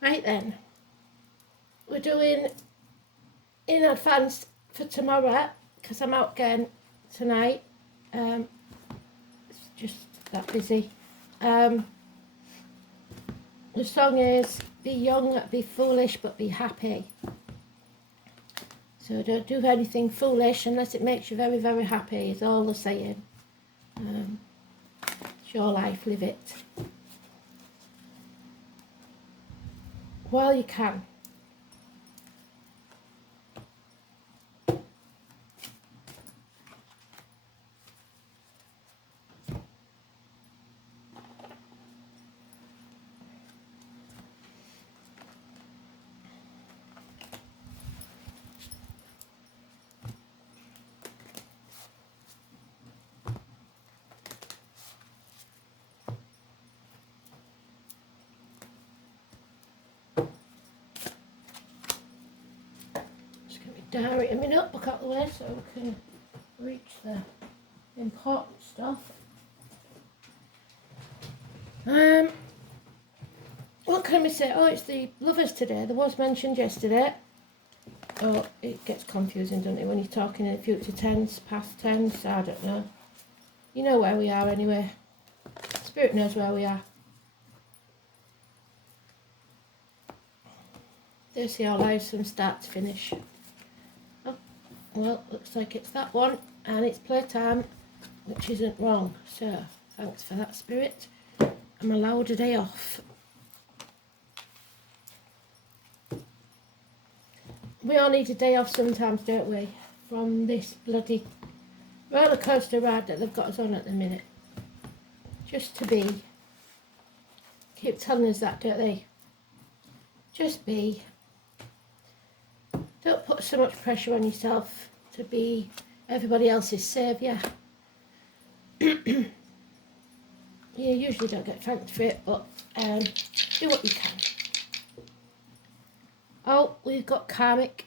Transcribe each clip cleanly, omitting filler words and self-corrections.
Right then, we're doing in advance for tomorrow because I'm out again tonight. It's just that busy. The song is "Be young, be foolish, but be happy." So don't do anything foolish unless it makes you very, very happy. Is all the saying. It's your life, live it while you can. Diary a minute, look out the way so we can reach the important stuff. What can we say? Oh, it's the lovers today. There was mentioned yesterday. Oh, it gets confusing, doesn't it, when you're talking in future tense, past tense, I don't know. You know where we are anyway. Spirit knows where we are. They see our lives from start to finish. Well, looks like it's that one, and it's playtime, which isn't wrong. So, thanks for that, Spirit. I'm allowed a day off. We all need a day off sometimes, don't we? From this bloody roller coaster ride that they've got us on at the minute. Just to be. Keep telling us that, don't they? Just be. Don't put so much pressure on yourself to be everybody else's saviour. You usually don't get thanked for it, but do what you can. Oh, we've got karmic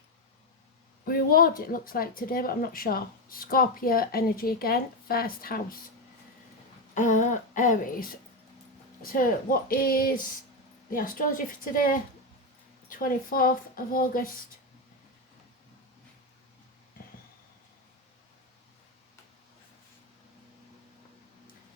reward, it looks like today, but I'm not sure. Scorpio energy again, first house. Aries. So what is the astrology for today? 24th of August.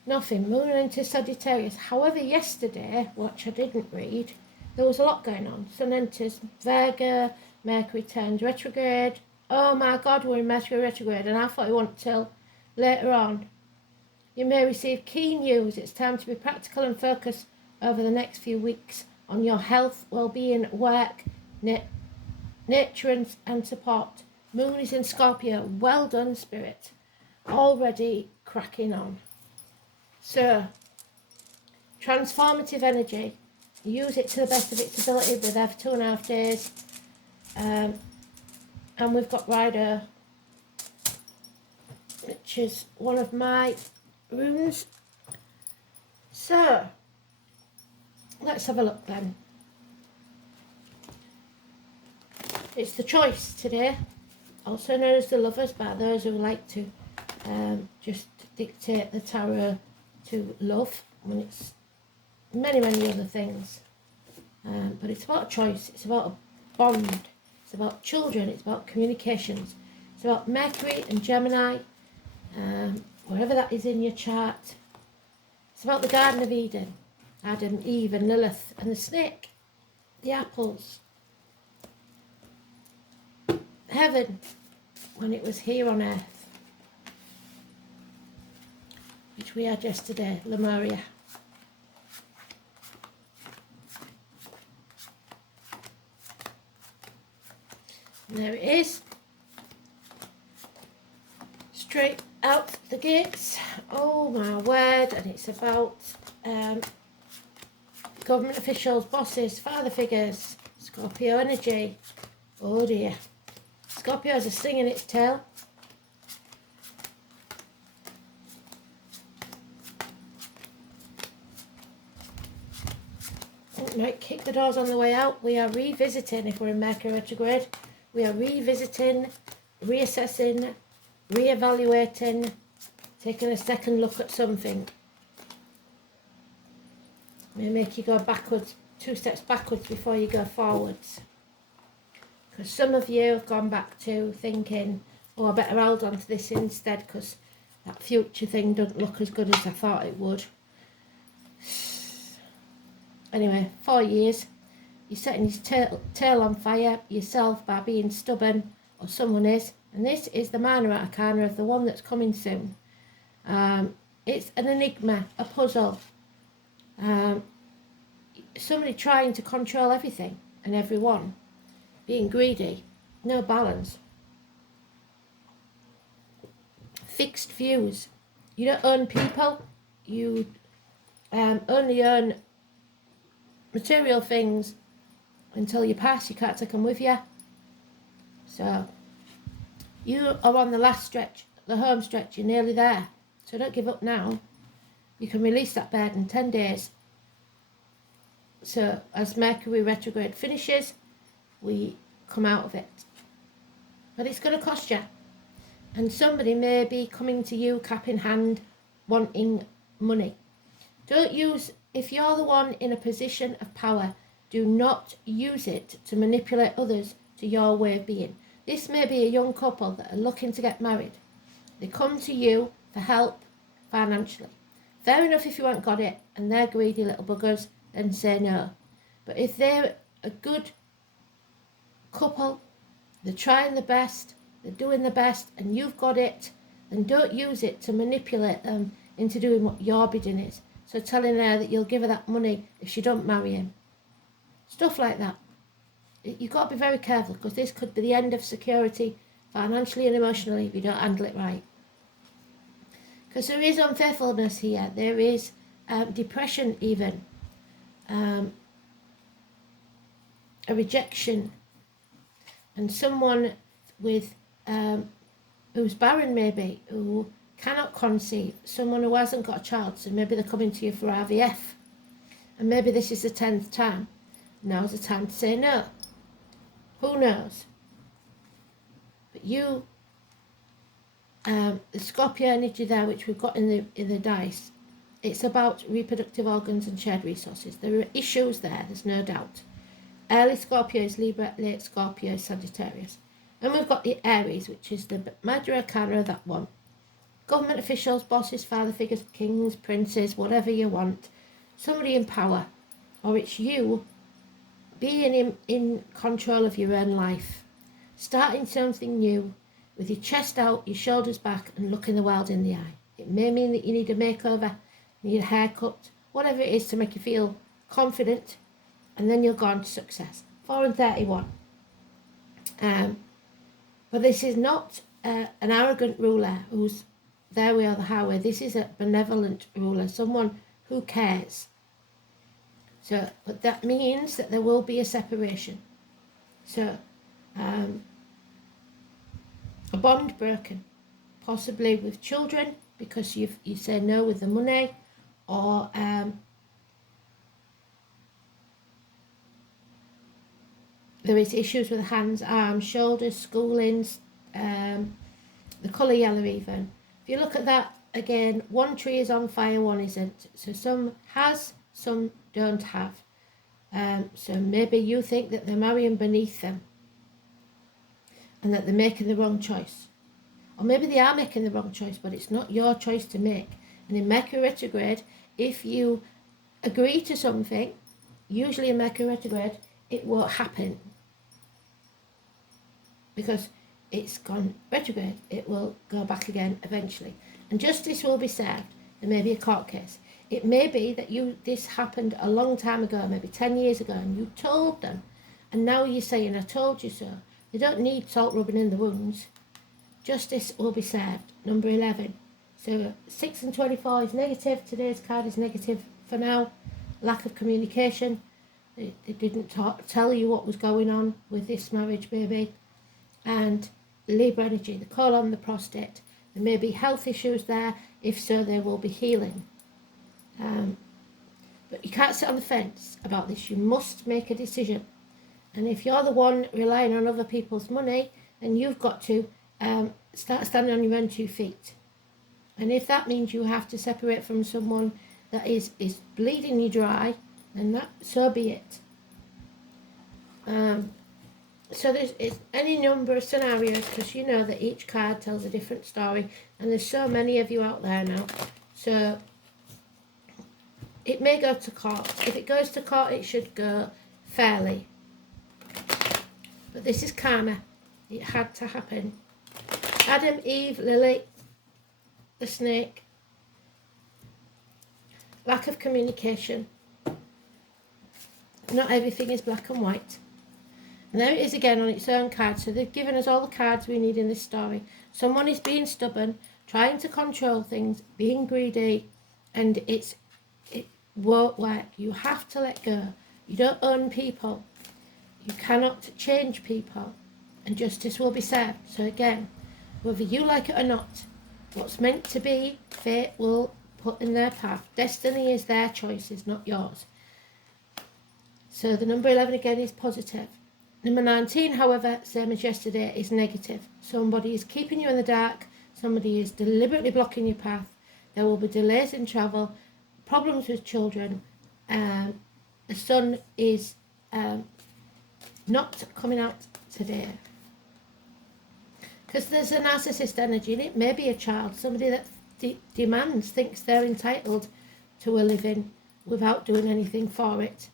Nothing, moon into Sagittarius. However, yesterday, which I didn't read, there was a lot going on. Sun enters Virgo, Mercury turns retrograde. Oh my God, we're in Mercury retrograde, and I thought it wasn't till later on. You may receive key news. It's time to be practical and focus over the next few weeks on your health, well-being, work, nature and support. Moon is in Scorpio. Well done, Spirit. Already cracking on. So, transformative energy, use it to the best of its ability. We're there for 2.5 days. And we've got Rider, which is one of my runes. So, let's have a look then. It's the choice today, also known as the lovers by those who like to just dictate the tarot to love when it's many other things, but it's about a choice, it's about a bond, it's about children, it's about communications, it's about Mercury and Gemini, wherever that is in your chart. It's about the Garden of Eden, Adam, Eve and Lilith and the snake, the apples, heaven when it was here on earth, which we had yesterday, Lemuria. And there it is. Straight out the gates. Oh my word. And it's about government officials, bosses, father figures, Scorpio energy. Oh dear. Scorpio has a sting in its tail. Might kick the doors on the way out. We are revisiting, if we're in Mercury retrograde, we are revisiting, reassessing, re-evaluating, taking a second look at something. May make you go backwards 2 steps backwards before you go forwards. Because some of you have gone back to thinking, oh, I better hold on to this instead because that future thing doesn't look as good as I thought it would. Anyway, 4 years. You're setting his tail on fire yourself by being stubborn, or someone is. And this is the minor arcana of the one that's coming soon. It's an enigma, a puzzle. Somebody trying to control everything and everyone. Being greedy, no balance. Fixed views. You don't own people. You only own material things until you pass. You can't take them with you. So you are on the last stretch, the home stretch. You're nearly there. So don't give up now. You can release that burden in 10 days. So as Mercury retrograde finishes, we come out of it. But it's going to cost you. And somebody may be coming to you cap in hand wanting money. Don't use, if you're the one in a position of power, do not use it to manipulate others to your way of being. This may be a young couple that are looking to get married. They come to you for help financially. Fair enough if you haven't got it and they're greedy little buggers, then say no. But if they're a good couple, they're trying the best, they're doing the best, and you've got it, then don't use it to manipulate them into doing what your bidding is. So telling her that you'll give her that money if she don't marry him. Stuff like that. You've got to be very careful because this could be the end of security financially and emotionally if you don't handle it right. Because there is unfaithfulness here. There is depression even. A rejection. And someone with who's barren maybe, who cannot conceive, someone who hasn't got a child, so maybe they're coming to you for IVF. And maybe this is the 10th time. Now's the time to say no. Who knows? But you, the Scorpio energy there, which we've got in the dice, it's about reproductive organs and shared resources. There are issues there, there's no doubt. Early Scorpio is Libra, late Scorpio is Sagittarius. And we've got the Aries, which is the major arcana of that one. Government officials, bosses, father figures, kings, princes, whatever you want. Somebody in power. Or it's you being in control of your own life. Starting something new with your chest out, your shoulders back, and looking the world in the eye. It may mean that you need a makeover, need a haircut, whatever it is to make you feel confident, and then you'll go on to success. 4 and 31. But this is not an arrogant ruler who's there we are the highway. This is a benevolent ruler, someone who cares. So, but that means that there will be a separation. So, a bond broken, possibly with children because you say no with the money, or there is issues with hands, arms, shoulders, schoolings, the colour yellow even. If you look at that again, one tree is on fire, one isn't. So some has, some don't have. So maybe you think that they're marrying beneath them and that they're making the wrong choice. Or maybe they are making the wrong choice, but it's not your choice to make. And in Mercury retrograde, if you agree to something, usually in Mercury retrograde, it won't happen. Because it's gone retrograde, it will go back again eventually. And justice will be served. There may be a court case. It may be that this happened a long time ago, maybe 10 years ago, and you told them. And now you're saying, I told you so. They don't need salt rubbing in the wounds. Justice will be served. Number 11. So 6 and 24 is negative. Today's card is negative for now. Lack of communication. They didn't tell you what was going on with this marriage, maybe. And Libra energy, the colon, the prostate. There may be health issues there. If so, there will be healing. But you can't sit on the fence about this. You must make a decision. And if you're the one relying on other people's money, then you've got to start standing on your own 2 feet. And if that means you have to separate from someone that is bleeding you dry, then so be it. So there's any number of scenarios, because you know that each card tells a different story, and there's so many of you out there now. So it may go to court. If it goes to court, it should go fairly. But this is karma. It had to happen. Adam, Eve, Lily, the snake. Lack of communication. Not everything is black and white. And there it is again on its own card. So they've given us all the cards we need in this story. Someone is being stubborn, trying to control things, being greedy, and it won't work. You have to let go. You don't own people. You cannot change people, and justice will be served. So again, whether you like it or not, what's meant to be, fate will put in their path. Destiny is their choices, not yours. So the number 11 again is positive. Number 19, however, same as yesterday, is negative. Somebody is keeping you in the dark. Somebody is deliberately blocking your path. There will be delays in travel, problems with children. The sun is not coming out today. Because there's a narcissist energy in it. Maybe a child, somebody that demands, thinks they're entitled to a living without doing anything for it.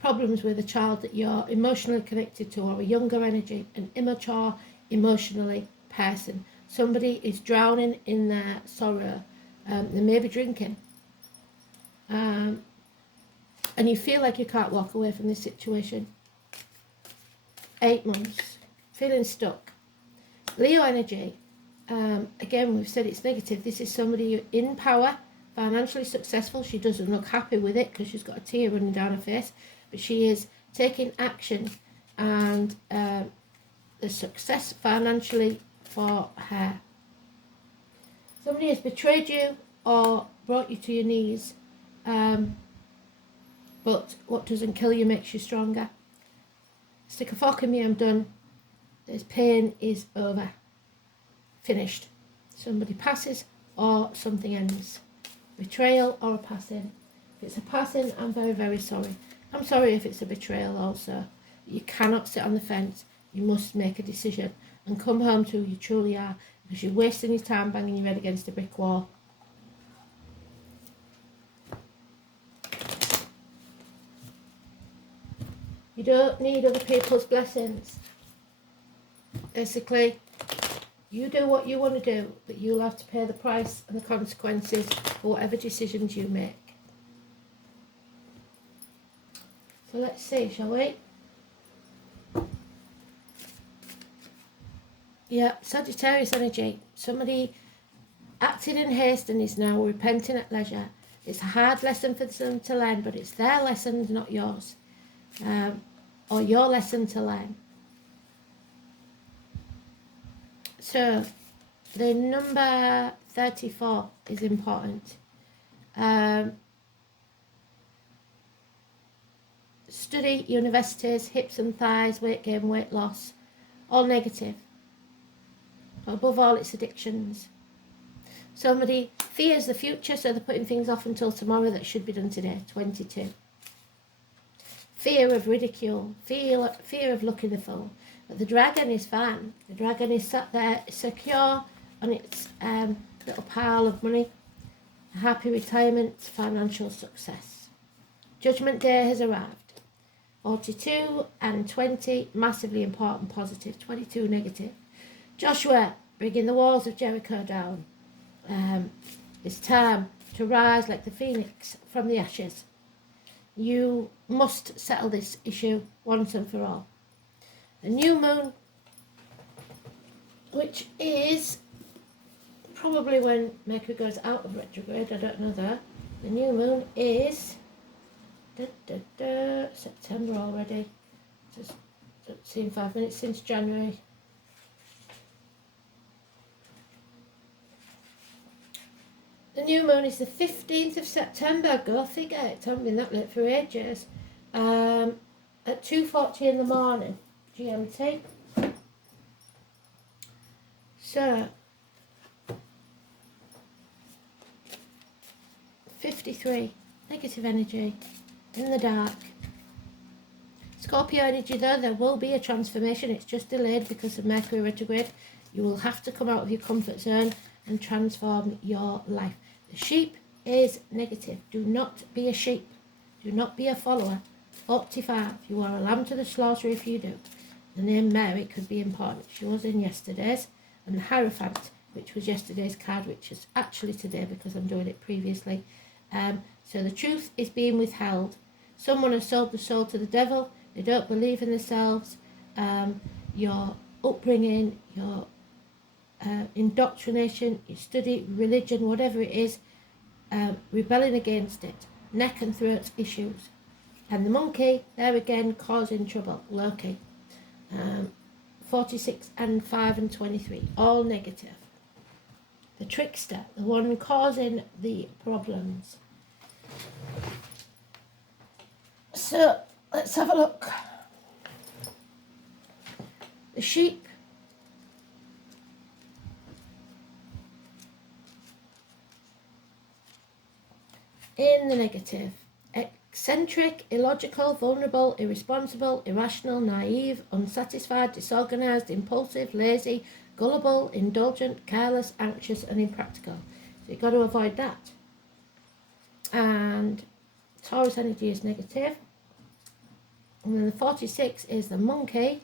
Problems with a child that you're emotionally connected to, or a younger energy, an immature emotionally person. Somebody is drowning in their sorrow. They may be drinking. And you feel like you can't walk away from this situation. 8 months. Feeling stuck. Leo energy. Again, we've said it's negative. This is somebody in power, financially successful. She doesn't look happy with it because she's got a tear running down her face. But she is taking action, and the success financially for her. Somebody has betrayed you or brought you to your knees, but what doesn't kill you makes you stronger. Stick a fork in me, I'm done. This pain is over. Finished. Somebody passes or something ends. Betrayal or a passing. If it's a passing, I'm very, very sorry. I'm sorry if it's a betrayal also. You cannot sit on the fence. You must make a decision and come home to who you truly are, because you're wasting your time banging your head against a brick wall. You don't need other people's blessings. Basically, you do what you want to do, but you'll have to pay the price and the consequences for whatever decisions you make. So let's see, shall we? Yeah, Sagittarius energy. Somebody acted in haste and is now repenting at leisure. It's a hard lesson for them to learn, but it's their lesson, not yours. Or your lesson to learn. So, the number 34 is important. Study, universities, hips and thighs, weight gain, weight loss, all negative. But above all, it's addictions. Somebody fears the future, so they're putting things off until tomorrow that should be done today, 22. Fear of ridicule, fear of looking the fool. But the dragon is fine. The dragon is sat there secure on its little pile of money. A happy retirement, financial success. Judgment Day has arrived. 42 and 20, massively important, positive. 22, negative. Joshua, bringing the walls of Jericho down. It's time to rise like the phoenix from the ashes. You must settle this issue once and for all. The new moon, which is probably when Mercury goes out of retrograde, I don't know that. The new moon is September already. Just seen 5 minutes since January. The new moon is the 15th of September. Go figure. It hasn't been that late for ages. At 2:40 in the morning, GMT. So, 53. negative energy, in the dark. Scorpio energy though, there will be a transformation. It's just delayed because of Mercury retrograde. You will have to come out of your comfort zone and transform your life. The sheep is negative. Do not be a sheep. Do not be a follower. 45. You are a lamb to the slaughter if you do. The name Mary could be important. She was in yesterday's. And the Hierophant, which was yesterday's card, which is actually today because I'm doing it previously. So the truth is being withheld. Someone has sold the soul to the devil. They don't believe in themselves. Your upbringing, your indoctrination, your study, religion, whatever it is, rebelling against it. Neck and throat issues. And the monkey, there again, causing trouble. Loki. 46 and 5 and 23, all negative. The trickster, the one causing the problems. So let's have a look. The sheep. In the negative. Eccentric, illogical, vulnerable, irresponsible, irrational, naive, unsatisfied, disorganized, impulsive, lazy, gullible, indulgent, careless, anxious, and impractical. So you've got to avoid that. And Taurus energy is negative. And then the 46 is the monkey.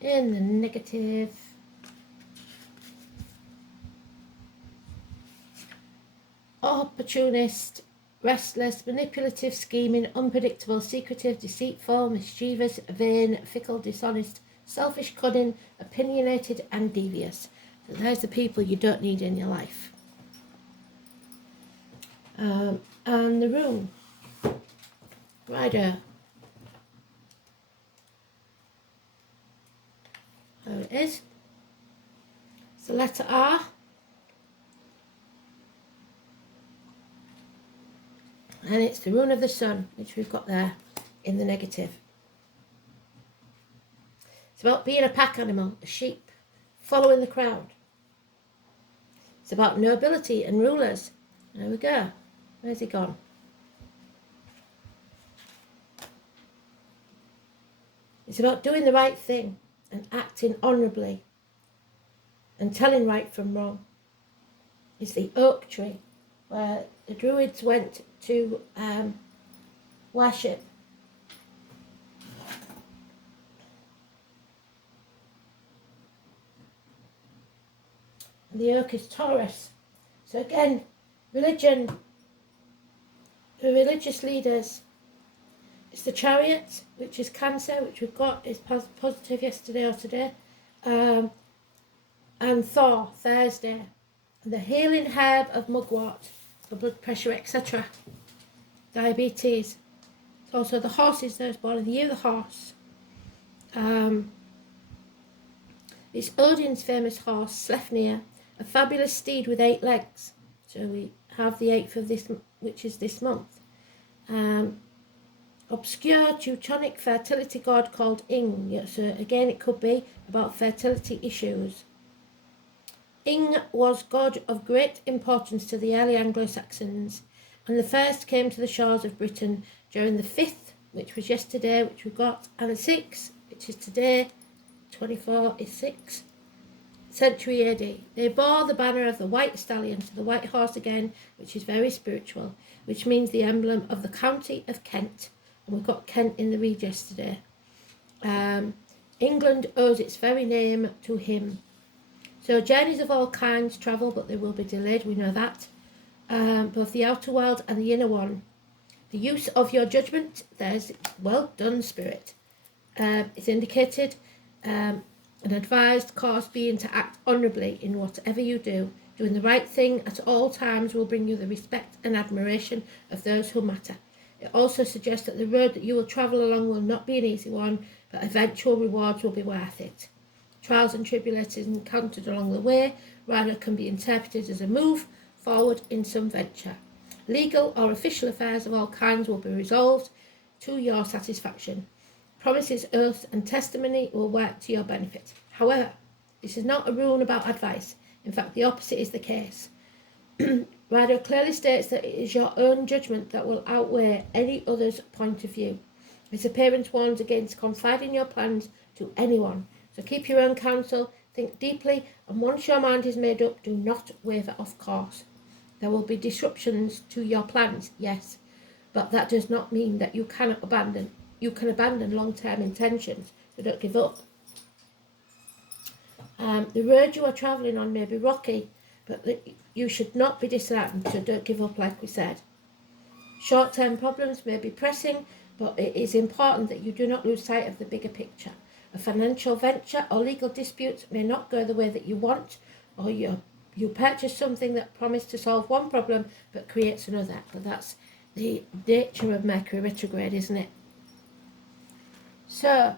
In the negative. Opportunist, restless, manipulative, scheming, unpredictable, secretive, deceitful, mischievous, vain, fickle, dishonest, selfish, cunning, opinionated, and devious. So there's the people you don't need in your life. And the rune. Rider. There it is. It's the letter R. And it's the rune of the sun, which we've got there in the negative. It's about being a pack animal, a sheep, following the crowd. It's about nobility and rulers. There we go. Where's he gone? It's about doing the right thing and acting honourably and telling right from wrong. It's the oak tree where the Druids went to worship. And the oak is Taurus. So again, religion, the religious leaders. It's the Chariot, which is Cancer, which we've got, is positive yesterday or today. And Thor, Thursday. And the healing herb of mugwort for blood pressure, etc. Diabetes. It's also the horses that was born in the year of the horse. It's Odin's famous horse, Sleipnir, a fabulous steed with 8 legs. So we have the 8th of this, which is this month. Obscure Teutonic fertility god called Ing. So again, it could be about fertility issues. Ing was god of great importance to the early Anglo-Saxons, and the first came to the shores of Britain during the 5th, which was yesterday, which we got, and the 6th, which is today, 24 is 6th century AD. They bore the banner of the white stallion, so the white horse again, which is very spiritual, which means the emblem of the county of Kent, and we've got Kent in the read yesterday. England owes its very name to him. So journeys of all kinds travel, but they will be delayed, we know that. Both the outer world and the inner one. The use of your judgment, there's well done, spirit. It's indicated an advised course being to act honourably in whatever you do. Doing the right thing at all times will bring you the respect and admiration of those who matter. It also suggests that the road that you will travel along will not be an easy one, but eventual rewards will be worth it. Trials and tribulations encountered along the way rather can be interpreted as a move forward in some venture. Legal or official affairs of all kinds will be resolved to your satisfaction. Promises, oaths and testimony will work to your benefit. However, this is not a rule about advice. In fact, the opposite is the case. Rider clearly states that it is your own judgment that will outweigh any other's point of view. Its appearance warns against confiding your plans to anyone. So keep your own counsel, think deeply, and once your mind is made up, do not waver off course. There will be disruptions to your plans, yes, but that does not mean that you can abandon long-term intentions, so don't give up. The road you are travelling on may be rocky, but you should not be disheartened, so don't give up like we said. Short-term problems may be pressing, but it is important that you do not lose sight of the bigger picture. A financial venture or legal disputes may not go the way that you want, or you purchase something that promised to solve one problem but creates another. But that's the nature of Mercury retrograde, isn't it? So,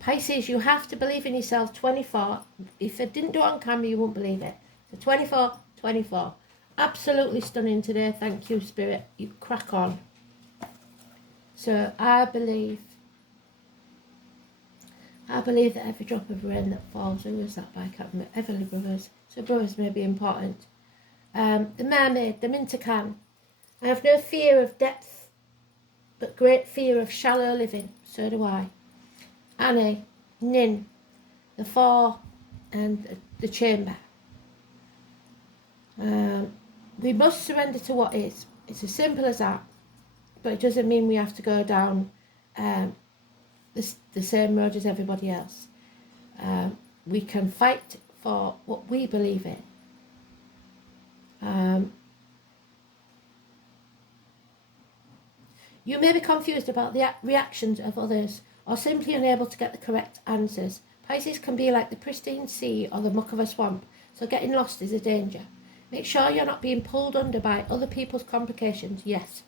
Pisces, you have to believe in yourself 24. If I didn't do it on camera, you wouldn't believe it. So 24, 24. Absolutely stunning today. Thank you, Spirit. You crack on. So I believe that every drop of rain that falls, who is that by? I can't remember. Everly Brothers. So brothers may be important. The Mermaid, the Mintercan. I have no fear of depth, but great fear of shallow living. So do I. Annie, Nin, the Four, and the Chamber. We must surrender to what is. It's as simple as that. But it doesn't mean we have to go down the same road as everybody else. We can fight for what we believe in. You may be confused about the reactions of others or simply unable to get the correct answers. Pisces can be like the pristine sea or the muck of a swamp, so getting lost is a danger. Make sure you're not being pulled under by other people's complications, yes.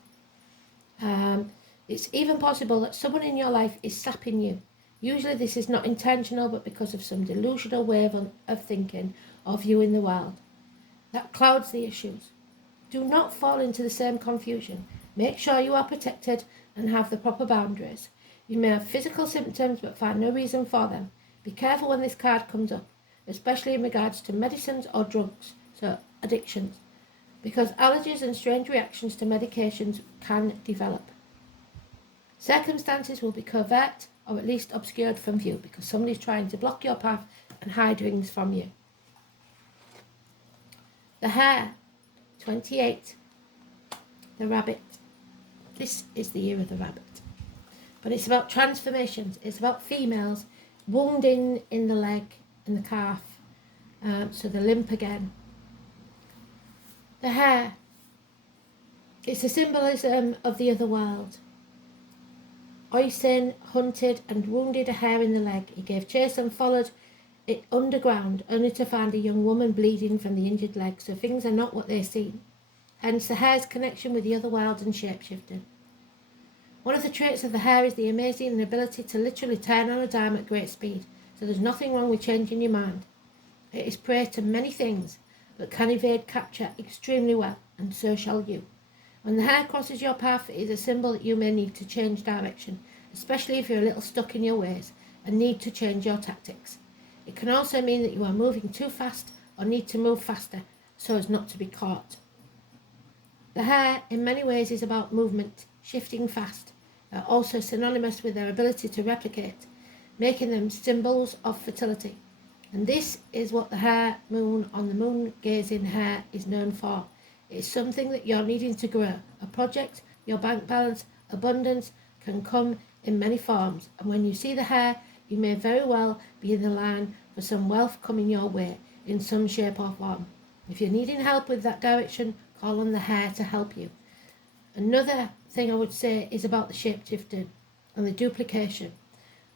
It's even possible that someone in your life is sapping you. Usually this is not intentional, but because of some delusional way of thinking or viewing the world. That clouds the issues. Do not fall into the same confusion. Make sure you are protected and have the proper boundaries. You may have physical symptoms but find no reason for them. Be careful when this card comes up, especially in regards to medicines or drugs, so addictions, because allergies and strange reactions to medications can develop. Circumstances will be covert or at least obscured from view because somebody's trying to block your path and hide things from you. The Hare, 28. The Rabbit. This is the year of the rabbit. But it's about transformations. It's about females wounding in the leg, in the calf, so they limp again. The hare. It's a symbolism of the other world. Oisin hunted and wounded a hare in the leg. He gave chase and followed it underground, only to find a young woman bleeding from the injured leg, so things are not what they seem. Hence the hare's connection with the other world and shapeshifting. One of the traits of the hare is the amazing ability to literally turn on a dime at great speed, so there's nothing wrong with changing your mind. It is prey to many things, but can evade capture extremely well, and so shall you. When the hare crosses your path, it is a symbol that you may need to change direction, especially if you're a little stuck in your ways and need to change your tactics. It can also mean that you are moving too fast or need to move faster so as not to be caught. The hare, in many ways, is about movement, shifting fast. They're also synonymous with their ability to replicate, making them symbols of fertility. And this is what the hare moon on the moon gazing hare is known for. It is something that you're needing to grow. A project, your bank balance, abundance can come in many forms. And when you see the hare, you may very well be in the line for some wealth coming your way in some shape or form. If you're needing help with that direction, call on the hare to help you. Another thing I would say is about the shapeshifting and the duplication.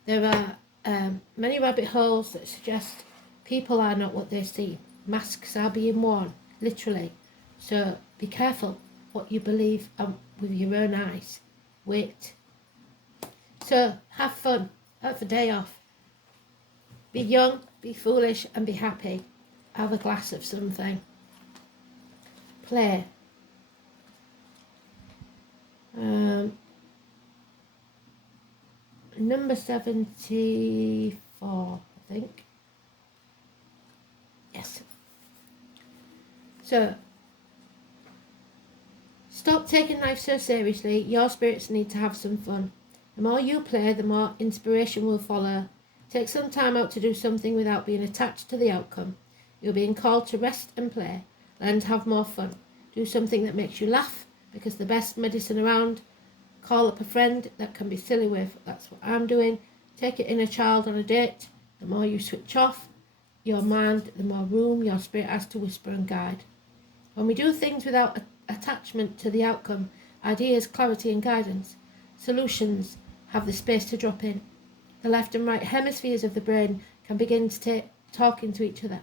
There are many rabbit holes that suggest people are not what they seem. Masks are being worn, literally. So be careful what you believe with your own eyes. Wait. So have fun. Have a day off. Be young, be foolish and be happy. Have a glass of something. Play. Number 74, I think. Yes. So, Stop taking life so seriously. Your spirits need to have some fun. The more you play, the more inspiration will follow. Take some time out to do something without being attached to the outcome. You're being called to rest and play. Learn to have more fun. Do something that makes you laugh, because the best medicine around. Call up a friend that can be silly with. That's what I'm doing. Take your inner child on a date. The more you switch off your mind, the more room your spirit has to whisper and guide. When we do things without attachment to the outcome, ideas, clarity and guidance, solutions have the space to drop in. The left and right hemispheres of the brain can begin to talking to each other.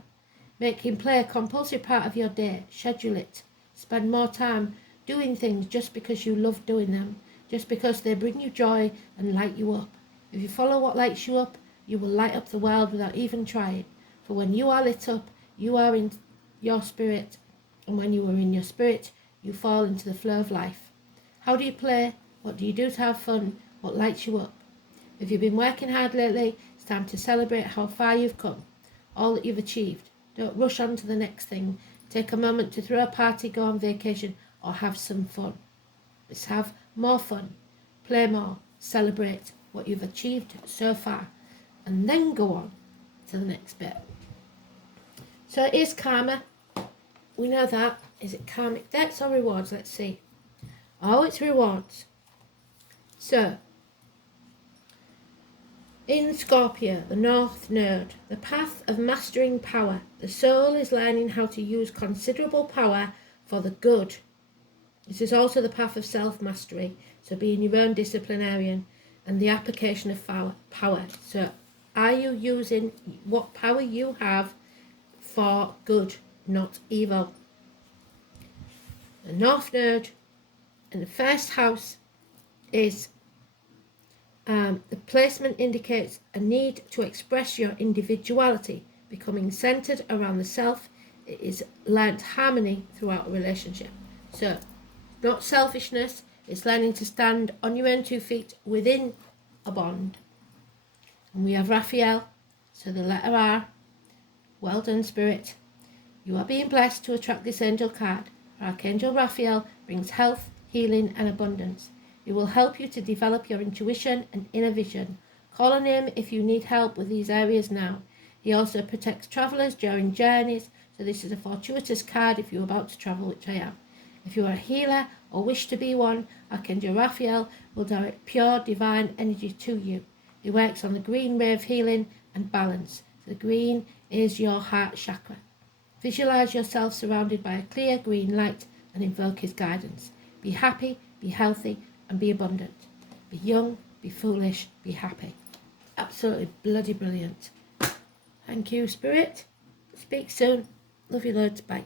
Making play a compulsory part of your day. Schedule it. Spend more time doing things just because you love doing them, just because they bring you joy and light you up. If you follow what lights you up, you will light up the world without even trying. For when you are lit up, you are in your spirit, and when you are in your spirit, you fall into the flow of life. How do you play? What do you do to have fun? What lights you up? If you've been working hard lately, it's time to celebrate how far you've come, all that you've achieved. Don't rush on to the next thing. Take a moment to throw a party, go on vacation, or have some fun. Let's have more fun. Play more. Celebrate what you've achieved so far. And then go on to the next bit. So it is karma. We know that. Is it karmic debts or rewards? Let's see. Oh, it's rewards. So, in Scorpio, the North Node, the path of mastering power. The soul is learning how to use considerable power for the good. This is also the path of self-mastery, so being your own disciplinarian and the application of power. So, are you using what power you have for good, not evil? The North Node in the first house is the placement indicates a need to express your individuality, becoming centered around the self. It is learnt harmony throughout a relationship. So, not selfishness, it's learning to stand on your own 2 feet within a bond. And we have Raphael, so the letter R. Well done, Spirit. You are being blessed to attract this angel card. Archangel Raphael brings health, healing and abundance. It will help you to develop your intuition and inner vision. Call on him if you need help with these areas now. He also protects travellers during journeys, so this is a fortuitous card if you're about to travel, which I am. If you are a healer or wish to be one, Archangel Raphael will direct pure divine energy to you. He works on the green ray of healing and balance. The green is your heart chakra. Visualize yourself surrounded by a clear green light and invoke his guidance. Be happy, be healthy, and be abundant. Be young, be foolish, be happy. Absolutely bloody brilliant. Thank you, Spirit. Speak soon. Love you loads. Bye.